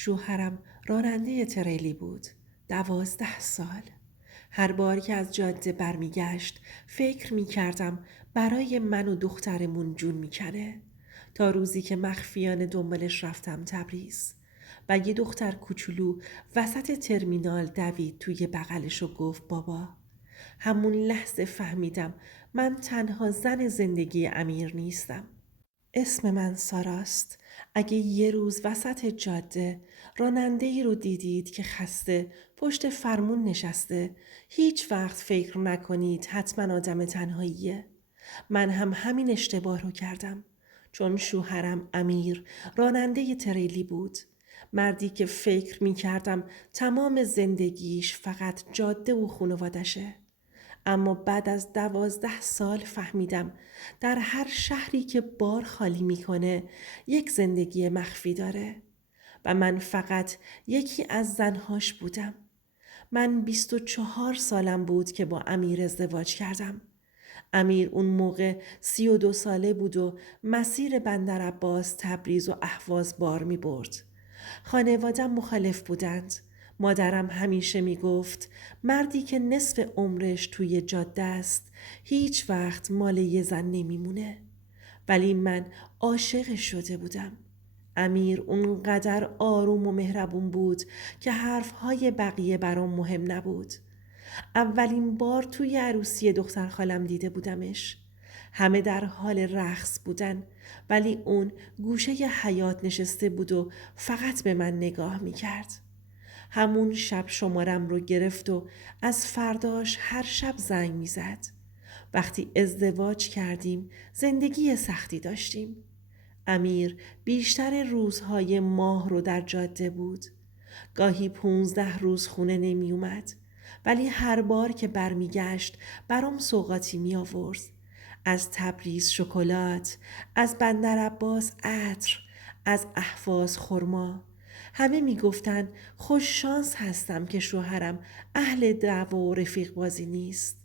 شوهرم راننده تریلی بود. 12 سال. هر بار که از جاده برمیگشت فکر میکردم برای من و دخترمون جون میکنه. تا روزی که مخفیانه دنبالش رفتم تبریز و یه دختر کوچولو وسط ترمینال دوید توی بغلش و گفت بابا. همون لحظه فهمیدم من تنها زن زندگی امیر نیستم. اسم من ساراست. اگه یه روز وسط جاده راننده‌ای رو دیدید که خسته پشت فرمون نشسته، هیچ وقت فکر نکنید حتما آدم تنهاییه. من هم همین اشتباه رو کردم. چون شوهرم امیر راننده تریلی بود. مردی که فکر می کردم تمام زندگیش فقط جاده و خانوادشه. اما بعد از 12 سال فهمیدم در هر شهری که بار خالی میکنه یک زندگی مخفی داره و من فقط یکی از زنهاش بودم. من 24 سالم بود که با امیر ازدواج کردم. امیر اون موقع 32 ساله بود و مسیر بندرعباس تبریز و اهواز بار می برد. خانوادم مخالف بودند. مادرم همیشه می گفت مردی که نصف عمرش توی جاده است هیچ وقت مال یه زن نمیمونه. ولی من عاشقش شده بودم. امیر اونقدر آروم و مهربون بود که حرفهای بقیه برام مهم نبود. اولین بار توی عروسی دختر خالم دیده بودمش. همه در حال رقص بودن ولی اون گوشه ی حیاط نشسته بود و فقط به من نگاه میکرد. همون شب شمارم رو گرفت و از فرداش هر شب زنگ میزد. وقتی ازدواج کردیم زندگی سختی داشتیم. امیر بیشتر روزهای ماه رو در جاده بود. گاهی 15 روز خونه نمی اومد. ولی هر بار که برمیگشت برام سوغاتی می آورد. از تبریز شکلات، از بندرعباس عطر، از اهواز خرما. همه می گفتن خوش شانس هستم که شوهرم اهل دعوا و رفیق بازی نیست.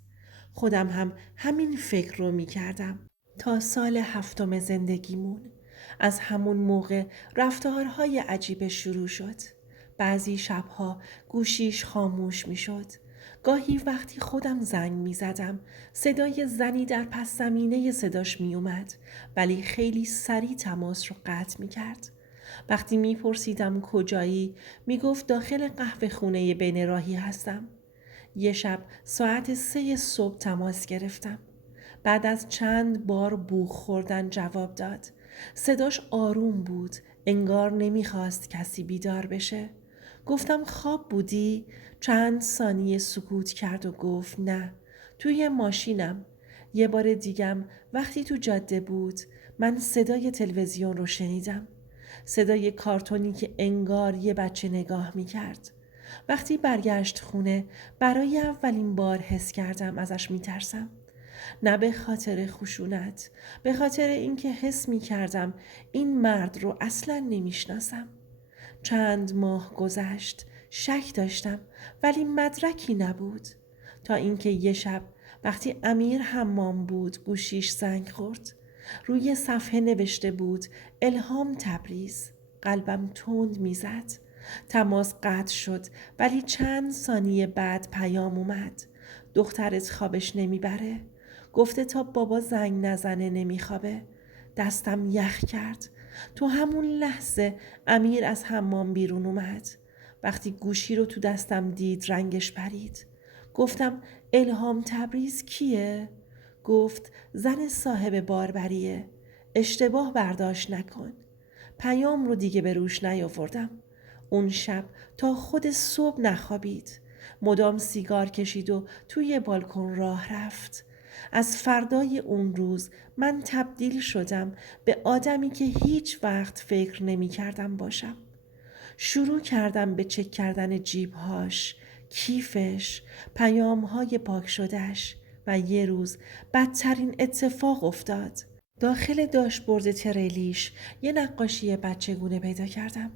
خودم هم همین فکر رو می کردم. تا سال 7 زندگیمون. از همون موقع رفتارهای عجیب شروع شد. بعضی شبها گوشیش خاموش می شد. گاهی وقتی خودم زنگ می زدم صدای زنی در پس زمینه صداش می اومد ولی خیلی سریع تماس رو قطع می کرد. وقتی می پرسیدم کجایی می گفت داخل قهوه خونه بین راهی هستم. یه شب ساعت 3 صبح تماس گرفتم. بعد از چند بار بوق خوردن جواب داد. صداش آروم بود. انگار نمیخواست کسی بیدار بشه. گفتم خواب بودی؟ چند ثانیه سکوت کرد و گفت نه. توی ماشینم. یه بار دیگم وقتی تو جاده بود من صدای تلویزیون رو شنیدم. صدای کارتونی که انگار یه بچه نگاه میکرد. وقتی برگشت خونه برای اولین بار حس کردم ازش میترسم. نه به خاطر خشونت، به خاطر اینکه حس می کردم این مرد رو اصلاً نمیشناسم. چند ماه گذشت، شک داشتم ولی مدرکی نبود. تا اینکه یه شب وقتی امیر حمام بود گوشیش زنگ خورد. روی صفحه نوشته بود الهام تبریز. قلبم تند میزد. تماس قطع شد ولی چند ثانیه بعد پیام اومد. دخترت خوابش نمیبره. گفته تا بابا زنگ نزنه نمیخوابه. دستم یخ کرد. تو همون لحظه امیر از حمام بیرون اومد. وقتی گوشی رو تو دستم دید رنگش پرید. گفتم الهام تبریز کیه؟ گفت زن صاحب باربریه. اشتباه برداشت نکن. پیام رو دیگه به روش نیاوردم. اون شب تا خود صبح نخوابید. مدام سیگار کشید و توی بالکن راه رفت. از فردای اون روز من تبدیل شدم به آدمی که هیچ وقت فکر نمی کردم باشم. شروع کردم به چک کردن جیبهاش، کیفش، پیامهای پاک شدهش و یه روز بدترین اتفاق افتاد. داخل داشبورد تریلیش یه نقاشی بچگونه پیدا کردم.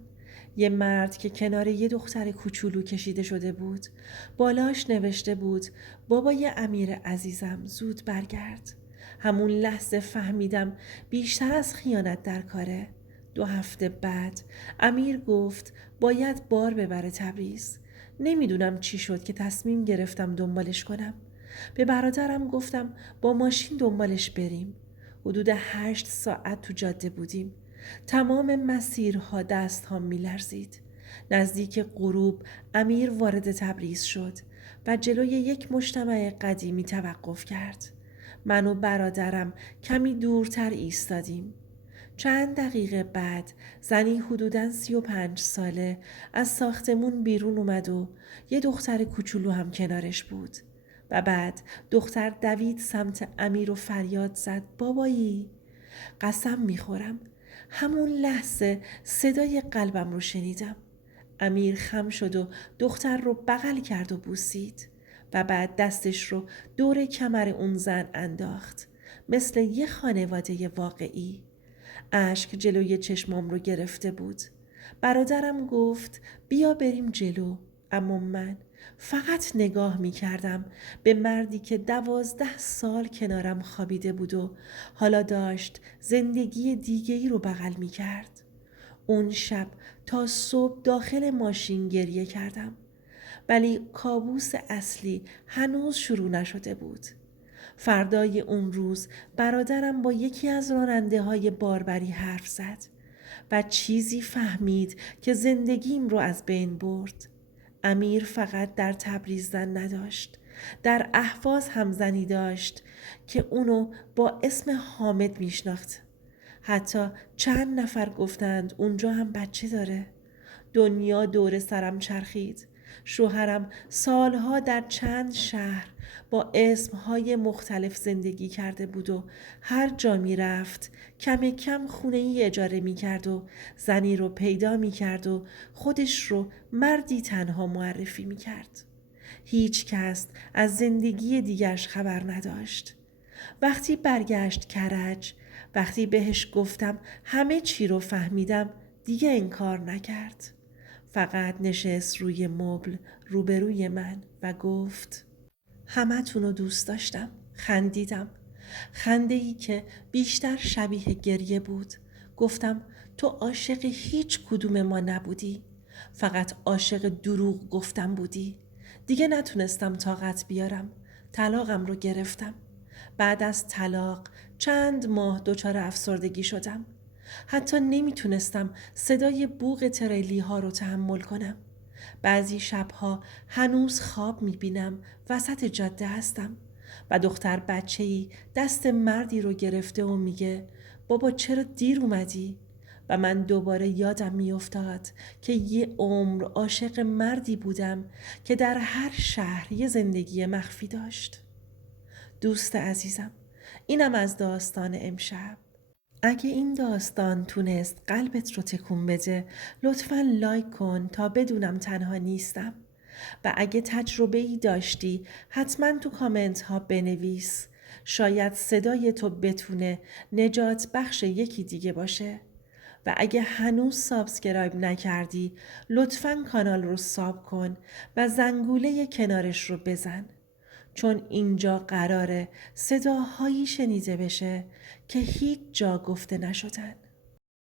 یه مرد که کنار یه دختر کوچولو کشیده شده بود. بالاش نوشته بود بابای امیر عزیزم زود برگرد. همون لحظه فهمیدم بیشتر از خیانت در کاره. 2 هفته بعد امیر گفت باید بار ببره تبریز. نمیدونم چی شد که تصمیم گرفتم دنبالش کنم. به برادرم گفتم با ماشین دنبالش بریم. حدود 8 ساعت تو جاده بودیم. تمام مسیرها دستهام میلرزید. نزدیک غروب امیر وارد تبریز شد و جلوی یک مجتمع قدیمی توقف کرد. من و برادرم کمی دورتر ایستادیم. چند دقیقه بعد زنی حدوداً 35 ساله از ساختمون بیرون اومد و یه دختر کوچولو هم کنارش بود. و بعد دختر دوید سمت امیر و فریاد زد بابایی. قسم میخورم همون لحظه صدای قلبم رو شنیدم. امیر خم شد و دختر رو بغل کرد و بوسید و بعد دستش رو دور کمر اون زن انداخت مثل یه خانواده واقعی. اشک جلوی چشمام رو گرفته بود. برادرم گفت بیا بریم جلو، اما من فقط نگاه می کردم به مردی که 12 سال کنارم خوابیده بود و حالا داشت زندگی دیگه‌ای رو بغل می کرد. اون شب تا صبح داخل ماشین گریه کردم، ولی کابوس اصلی هنوز شروع نشده بود. فردای اون روز برادرم با یکی از راننده های باربری حرف زد و چیزی فهمید که زندگیم رو از بین برد. امیر فقط در تبریز زن نداشت، در اهواز هم زنی داشت که اونو با اسم حامد میشناخت. حتی چند نفر گفتند اونجا هم بچه داره. دنیا دور سرم چرخید. شوهرم سالها در چند شهر با اسمهای مختلف زندگی کرده بود و هر جا می رفت کم کم خونه ای اجاره می کرد و زنی رو پیدا می کرد و خودش رو مردی تنها معرفی می کرد. هیچ کس از زندگی دیگرش خبر نداشت. وقتی برگشت کرج، وقتی بهش گفتم همه چی رو فهمیدم، دیگه انکار نکرد. فقط نشست روی مبل روبروی من و گفت همتون رو دوست داشتم. خندیدم. خنده‌ای که بیشتر شبیه گریه بود. گفتم تو عاشق هیچ کدوم ما نبودی. فقط عاشق دروغ گفتم بودی. دیگه نتونستم طاقت بیارم. طلاقم رو گرفتم. بعد از طلاق چند ماه دچار افسردگی شدم. حتی نمیتونستم صدای بوق تریلی ها رو تحمل کنم. بعضی شبها هنوز خواب میبینم وسط جاده هستم و دختر بچه‌ای دست مردی رو گرفته و میگه بابا چرا دیر اومدی؟ و من دوباره یادم میافتاد که یه عمر عاشق مردی بودم که در هر شهر یه زندگی مخفی داشت. دوست عزیزم، اینم از داستان امشب. اگه این داستان تونست قلبت رو تکون بده، لطفاً لایک کن تا بدونم تنها نیستم. و اگه تجربه‌ای داشتی حتما تو کامنت ها بنویس. شاید صدای تو بتونه نجات بخش یکی دیگه باشه. و اگه هنوز سابسکرایب نکردی لطفاً کانال رو ساب کن و زنگوله کنارش رو بزن. چون اینجا قراره صداهایی شنیده بشه که هیچ جا گفته نشدن.